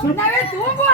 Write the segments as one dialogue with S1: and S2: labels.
S1: 我人多约。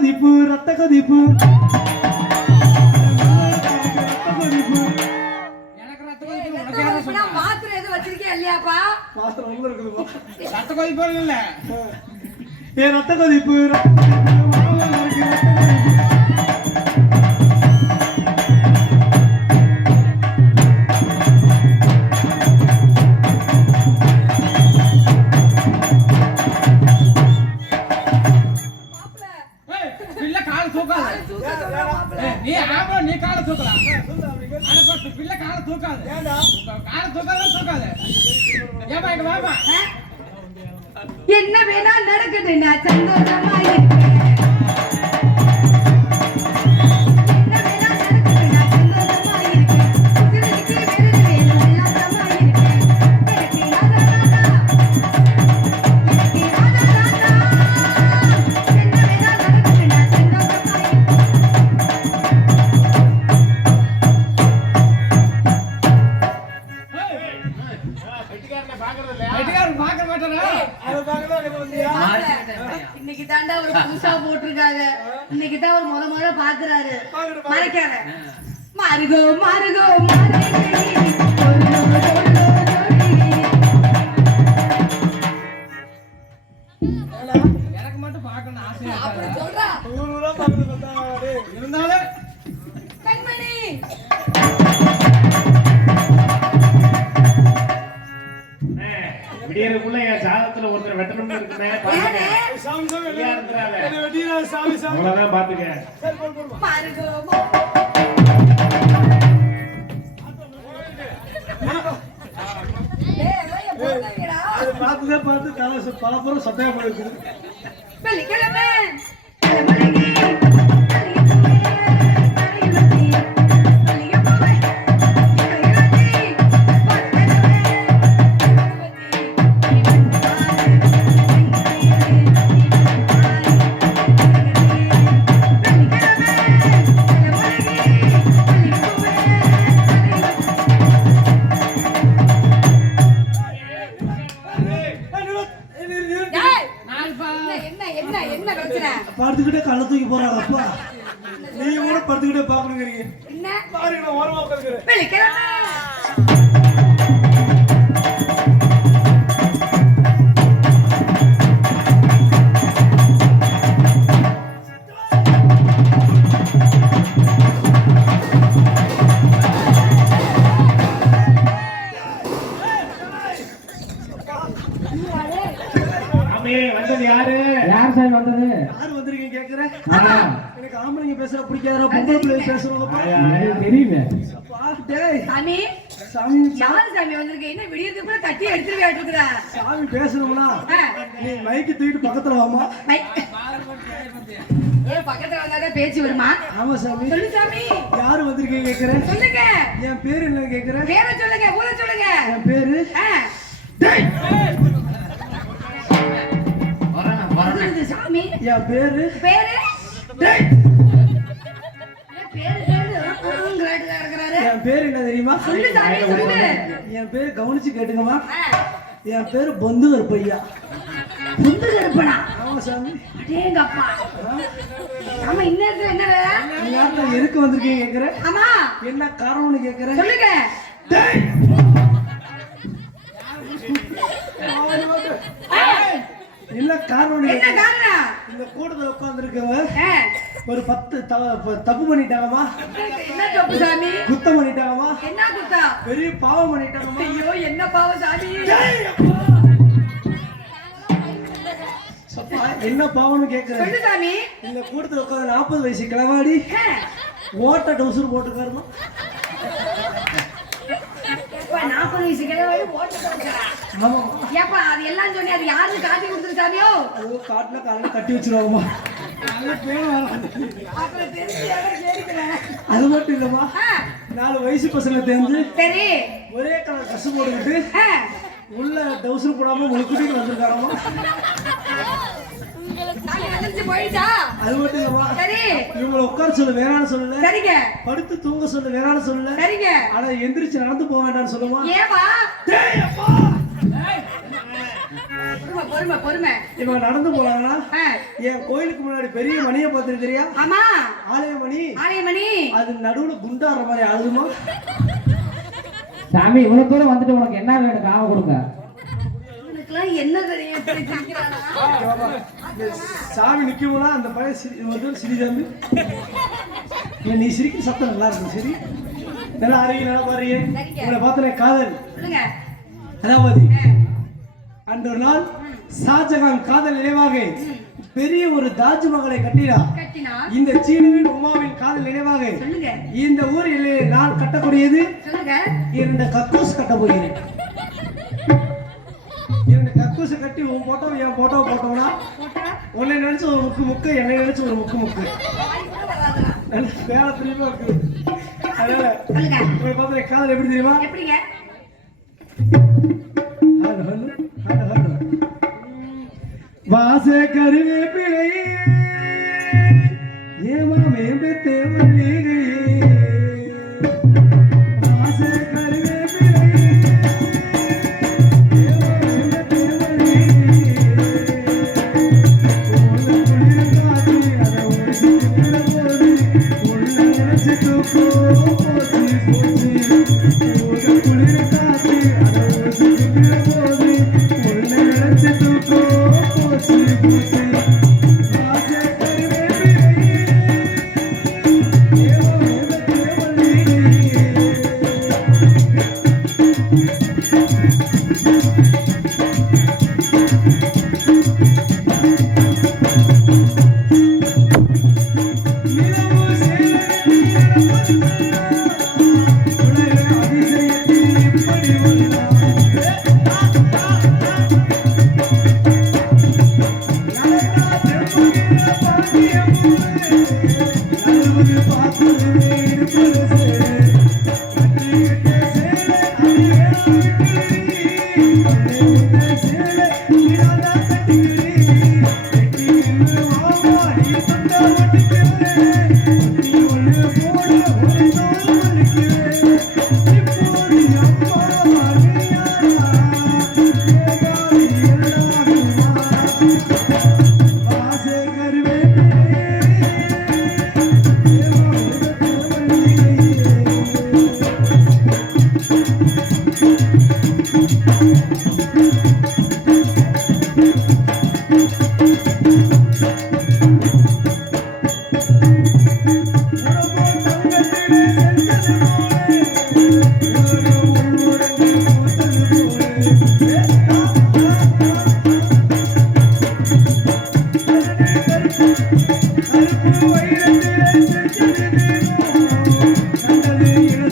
S1: கொதிப்பு ரத்த கொதிப்பு.
S2: பாத்திரம் எதுவும் வச்சிருக்கியா இல்லையாப்பா?
S1: பாத்திரம் உள்ள
S3: ரத்த கொதிப்பு
S1: ஏ ரத்த கொதிப்பு
S2: தாண்டா ஒரு புதுசா போட்டிருக்காங்க. இன்னைக்கு தான் அவர் முத முத பாக்குறாரு. மறைக்காத. மருகோ மருகோ
S3: எனக்கு மட்டும்
S1: பாக்கணும் ஆசை
S3: இருந்தாலும் விடியறதுக்குள்ள என் சாதத்துல ஒருத்தர் வெட்டணும்னு இருக்குமே அவ்வளவுதான் பாத்துக்க
S1: பார்த்துதான் பார்த்து தலை பலப்புறம் சட்டையா போயிருக்குது படுத்துக்கிட்டே கள்ள தூக்கி போறாங்க அப்பா. நீங்க கூட படுத்துக்கிட்டே பாக்கணுங்கிறீங்க
S2: என்ன?
S1: பாருங்க நான் ஓரமா உட்காந்துக்கிறேன். எனக்கு ஆம்பளைங்க பேசுற பிடிக்காதா பொம்பளை பிள்ளை பேசுறவங்கப்பா
S4: எனக்கு தெரியுமே
S1: அப்பா, டேய்.
S2: சாமி
S1: சாமி
S2: யாரு சாமி வந்திருக்க? என்ன விடியறதுக்கு கூட தட்டி
S1: சாமி பேசணும்னா நீ மைக்கு தூக்கிட்டு பக்கத்துல வாமா
S2: பக்கத்துல வந்தாதான் பேச்சு வருமா?
S1: ஆமா சாமி.
S2: சொல்லு சாமி.
S1: யாரு வந்திருக்கீங்க கேக்குறேன்
S2: சொல்லுங்க.
S1: என் பேரு என்ன கேக்குறேன்
S2: பேரை சொல்லுங்க ஊரை சொல்லுங்க.
S1: என் பேரு?
S2: சாமி
S1: என் பேரு?
S2: பேரு?
S1: என் பேரு என்ன தெரியுமா? என் பேரு கவனிச்சு கேட்டுங்கம்மா என் பேரு பொந்துவர் பையா
S2: புந்து கருப்பனா
S1: ஆமா சாமி.
S2: அடேங்கப்பா. ஆமா இன்னத்துல என்ன
S1: நேரத்தில் எதுக்கு வந்திருக்கீங்க கேக்குறேன்
S2: ஆமா.
S1: என்ன காரணம்னு கேக்குறேன்
S2: சொல்லுங்க
S1: என்ன காரணம்னு
S2: என்ன
S1: கேக்குறேன்
S2: காரணம்
S1: இந்த கூட்டத்தில் உட்காந்துருக்கவங்க
S2: ஆ,
S1: ஒரு பத்து தப்பு பண்ணிட்டாங்கம்மா.
S2: என்ன தப்பு சாமி?
S1: குத்தம் பண்ணிட்டாங்கம்மா.
S2: என்ன குத்தா?
S1: பெரிய பாவம் பண்ணிட்டாங்கம்மா.
S2: ஐயோ என்ன பாவம் சாமி?
S1: என்ன பாவம்னு கேக்குறேன்.
S2: சொல்லு சாமி.
S1: இந்த கூட்டத்தில் உட்காந்து நாற்பது வயசு கிளவாடி ஓட்ட டவுசர் போட்டுக்காருமா.
S2: நாற்பது வயசு கிழவாடி ஓட்டு ஏப்பா அது எல்லாம் சொன்னி அது யாருக்கு காட்டி கொடுத்துரு சாமியோ?
S1: அது காட்டில் காலையில் கட்டி வச்சிருவாங்கம்மா. அது மட்டும் இல்லைம்மா.
S2: ஆ,
S1: நாலு வயசு பசங்களை தேர்ந்து
S2: சரி.
S1: ஒரே கலர் ட்ரெஸ் போட்டுக்கிட்டு உள்ள டவுசர் போடாம
S2: வந்துருச்சு போயிடுச்சா
S1: அது மட்டும் இல்லம்மா.
S2: சரி.
S1: இவங்களை உட்கார சொல்ல வேணாம்னு சொல்லல.
S2: சரிங்க.
S1: படுத்து தூங்க சொல்ல வேணாம்னு சொல்லல.
S2: சரிங்க.
S1: ஆனா எந்திரிச்சு நடந்து போக வேண்டாம்னு சொல்லுமா.
S2: ஏவா பொறுமை பொறுமை பொறுமை.
S1: இவங்க நடந்து போனாங்கன்னா
S2: ஆ,
S1: என் கோயிலுக்கு முன்னாடி பெரிய மணியை பார்த்துருக்கிறியா?
S2: ஆமா.
S1: ஆலய மணி
S2: ஆலயமணி.
S1: அது நடுவுல குண்டாடுற மாதிரி அழுதுமா
S4: சாமி இவ்வளவு தூரம் வந்துட்டு உனக்கு என்ன வேணும்? காவ?
S1: இந்த சாமி நிக்கும்போது அந்த சிரி வந்து சிரிதாமி நீ சிரிக்கிற சத்தம் நல்லா இருக்கும் சரி. நல்லா அறிய நல்லா பாருங்க உங்களை பார்த்தன காதல்.
S2: சொல்லுங்க.
S1: அதாவது அன்று ஒரு நாள் ஷாஜகான் காதல் நினைவாக பெரிய ஒரு தாஜ்மஹாலை கட்டினா
S2: கட்டினா
S1: இந்த சீனுவின் உமாவின் காதல் நினைவாக இந்த ஊரில் நான் கட்டக்கூடியது இரண்டு கக்கூஸ் கட்ட போகிறேன். இரண்டு கக்கூஸ் கட்டி உன் போட்டோ என் போட்டோ போட்டோம்னா
S2: போட்டா?
S1: உன்னை நினைச்சு ஒரு முக்கு முக்கு என்னை நினைச்சு ஒரு முக்கு முக்கு. வேலை பிரியமா இருக்கு அதனால
S2: சொல்லுங்க.
S1: உங்களை பார்த்த காதல் எப்படி தெரியுமா? வாச கருவேப்பிலையே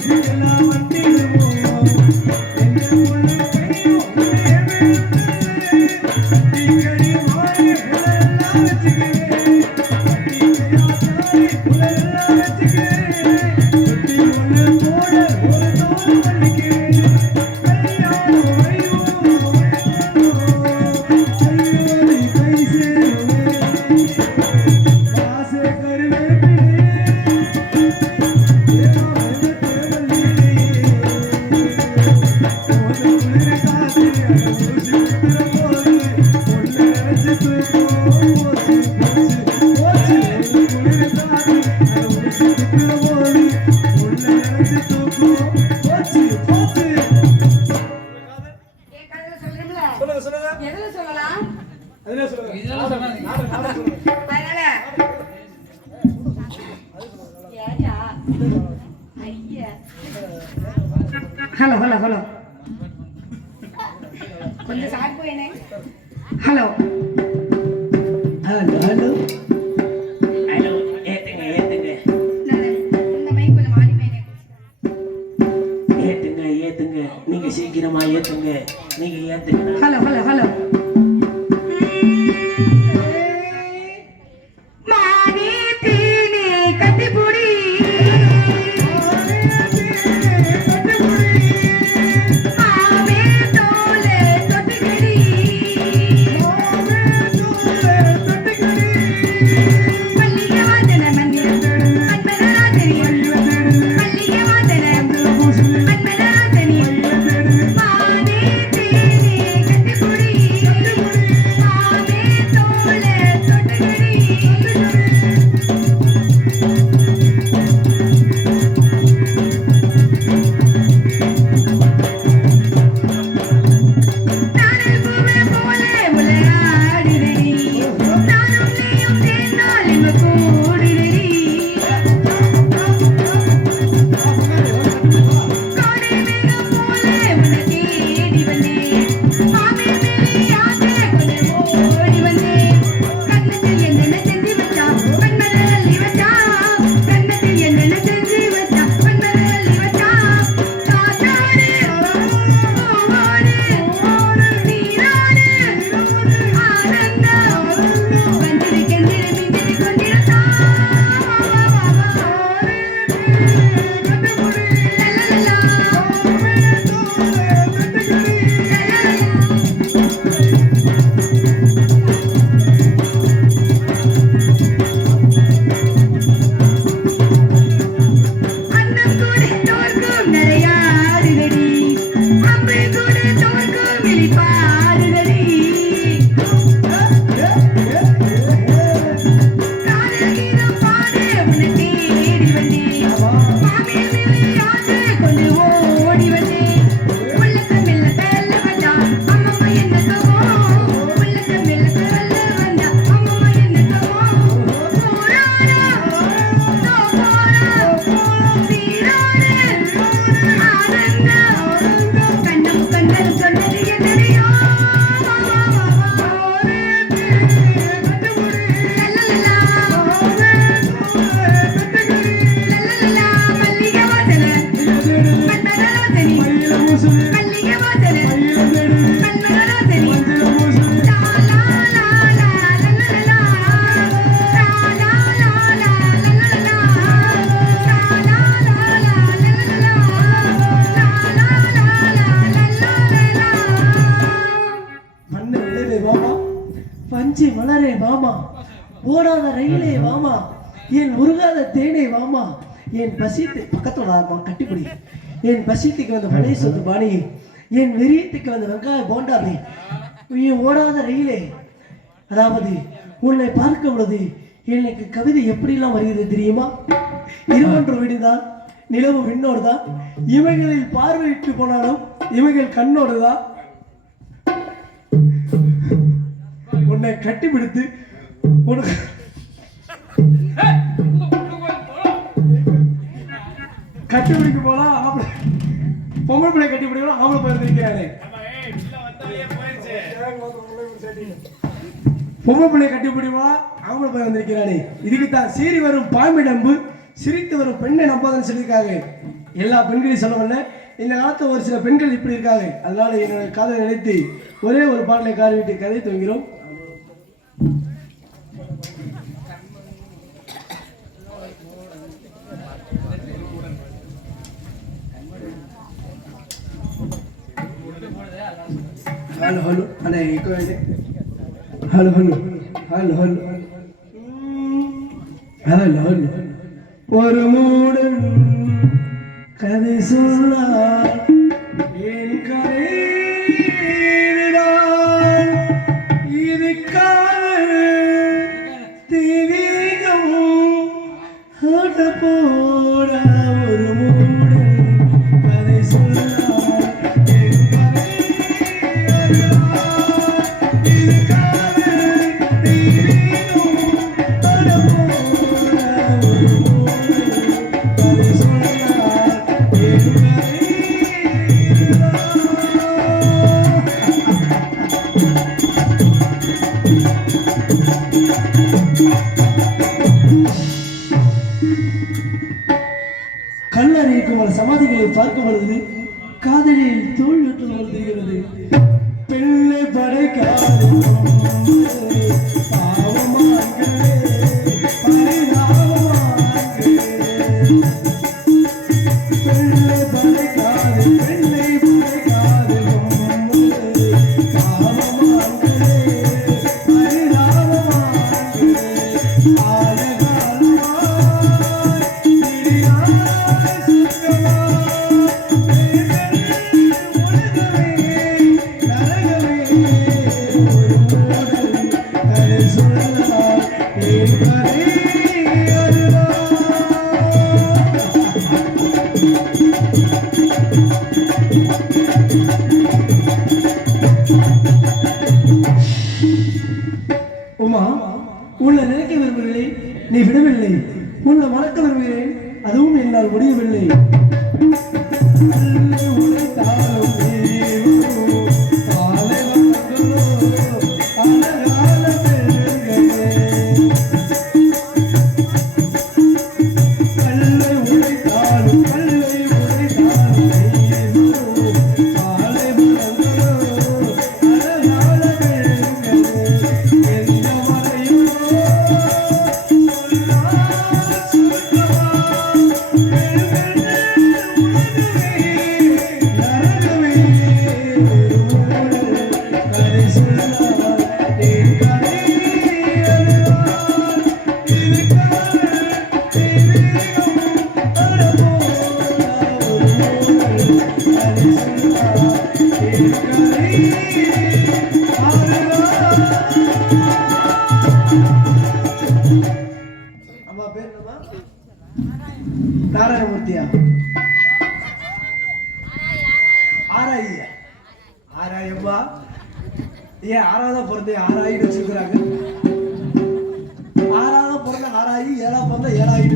S1: என் என் உருகாத தேனை வாமா என் பசித்து பக்கத்தில் வாமா கட்டிப்பிடி. என் பசியத்துக்கு வந்த பழைய சொத்து பாணி. என் வெறியத்துக்கு வந்த வெங்காய போண்டாமே என் ஓடாத ரயிலே. அதாவது உன்னை பார்க்கும் பொழுது எனக்கு கவிதை எப்படிலாம் வருகிறது தெரியுமா? இருவன்று வீடுதான் நிலவு விண்ணோடு தான் இவைகளில் பார்வையிட்டு போனாலும் இவைகள் கண்ணோடு தான் உன்னை கட்டிப்பிடித்து உனக்கு கட்டிப்பிடிக்க போலாம் ஆம்பளை பொம்பளை பிள்ளை கட்டி பிடிக்கலாம் ஆம்பளை பையன் இருக்கிறானே பொம்பளை பிள்ளை கட்டி பிடிவா ஆம்பளை பையன் வந்திருக்கிறானே. இதுக்கு தான் சீறி வரும் பாம்பு நம்பு சிரித்து வரும் பெண்ணை நம்பாதன்னு சொல்லியிருக்காங்க. எல்லா பெண்களையும் சொல்லவில்லை இந்த காலத்தில் ஒரு சில பெண்கள் இப்படி இருக்காங்க. அதனால என்னோட காதலை நினைத்து ஒரே ஒரு பாடலை கார் வீட்டு கதை துவங்கிறோம் હલ હલ, અને એ કહે છે, હલ હલ હલ હલ. હલ હલ. પરમૂડ કરે સોના காதலில் தோல் என்று வருகிறது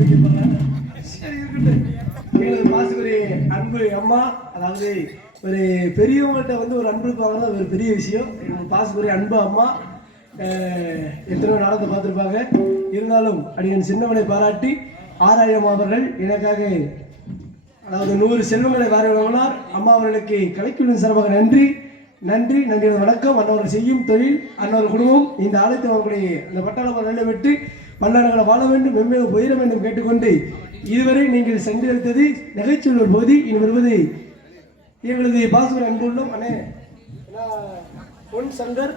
S1: சரி இருக்கட்டும் அன்பு அம்மா அதாவது ஒரு பெரியவங்கள்ட்ட வந்து ஒரு அன்பு இருப்பாங்கன்னா ஒரு பெரிய விஷயம் பாசுக்குரிய அன்பு அம்மா எத்தனையோ நாடகத்தை பார்த்துருப்பாங்க இருந்தாலும் அடியன் சின்னவனை பாராட்டி ஆராயம் அவர்கள் எனக்காக அதாவது நூறு செல்வங்களை வாரினார் அம்மா அவர்களுக்கு கலைக்குழு சார்பாக நன்றி நன்றி நன்றி வணக்கம் அன்னவர்கள் செய்யும் தொழில் அன்னவர் குடும்பம் இந்த ஆலயத்தை அவர்களுடைய அந்த பட்டாளம் நல்ல விட்டு பல்லாண்டுகளை வாழ வேண்டும் மென்மேலும் உயர வேண்டும் கேட்டுக்கொண்டு இதுவரை நீங்கள் சென்றிருந்தது நகைச்சுவை போதி இனி வருவது எங்களது பாசுகர் அன்புள்ளம் அண்ணே. பொன் சங்கர்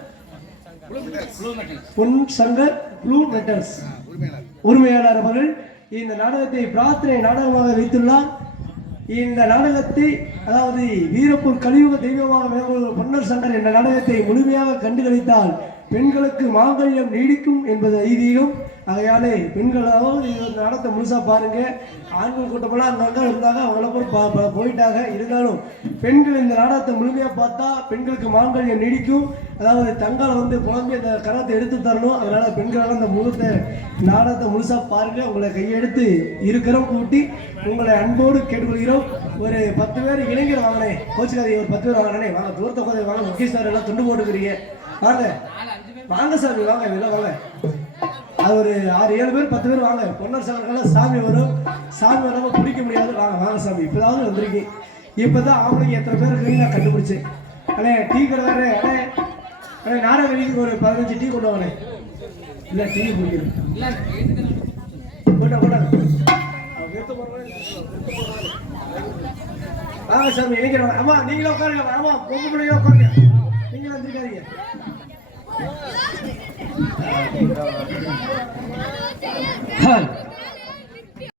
S1: பொன் சங்கர் ப்ளூ மெட்டர்ஸ் உரிமையாளர் அவர்கள் இந்த நாடகத்தை பிரார்த்தனை நாடகமாக வைத்துள்ளார். இந்த நாடகத்தை அதாவது வீரப்பூர் கலியுக தெய்வமாக விளங்குகிற பொன்னர் சங்கர் என்ற நாடகத்தை முழுமையாக கண்டுகளித்தால் பெண்களுக்கு மாங்கல்யம் நீடிக்கும் என்பது ஐதீகம். ஆகையாலே பெண்களாகவும் இது நடத்த நாடகத்தை பாருங்கள் ஆண்கள் கூட்டமெல்லாம் அங்கங்கே இருந்தாங்க அவங்கள போய் பா- போயிட்டாங்க. இருந்தாலும் பெண்கள் இந்த நாடகத்தை முழுமையாக பார்த்தா பெண்களுக்கு மாங்கல்யம் நீடிக்கும். அதாவது தங்கால் வந்து புலம்பி அந்த கரத்தை எடுத்து தரணும். அதனால் பெண்களால் அந்த முகத்தை நாடகத்தை முழுசாக பாருங்கள் உங்களை கையெடுத்து இருக்கிறோம் கூட்டி உங்களை அன்போடு கேட்டுக்கொள்கிறோம். ஒரு பத்து பேர் இளைஞர் வாங்கினே கோச்சுக்காதீங்க ஒரு பத்து பேர் வாங்கினே வாங்க தூரத்தை உட்காந்து வாங்க. முக்கிய சார் எல்லாம் துண்டு போட்டுக்கிறீங்க. வாங்க. வாங்க சாமி வாங்க இதெல்லாம் வாங்க. அது ஒரு ஆறு ஏழு பேர் பத்து பேர் வாங்க. பொன்னர் சாமிக்கெல்லாம் சாமி வரும். சாமி வராமல் பிடிக்க முடியாது. வாங்க வாங்க சாமி. இப்போதாவது வந்திருக்கீங்க இப்போதான் ஆம்பளைங்க எத்தனை பேர் இருக்கீங்க நான் கண்டுபிடிச்சேன் அண்ணே டீ கடை வேறு அண்ணே அண்ணே நாடக ஒரு பதினஞ்சு டீ கொண்டு வாங்கண்ணே இல்லை டீ குடிக்கிறேன் போட்டா போட்டா. வாங்க சாமி. இளைஞர் ஆமாம் நீங்களும் உட்காருங்க. ஆமா பொம்பு பிள்ளைங்க உட்காருங்க. நீங்களும் 한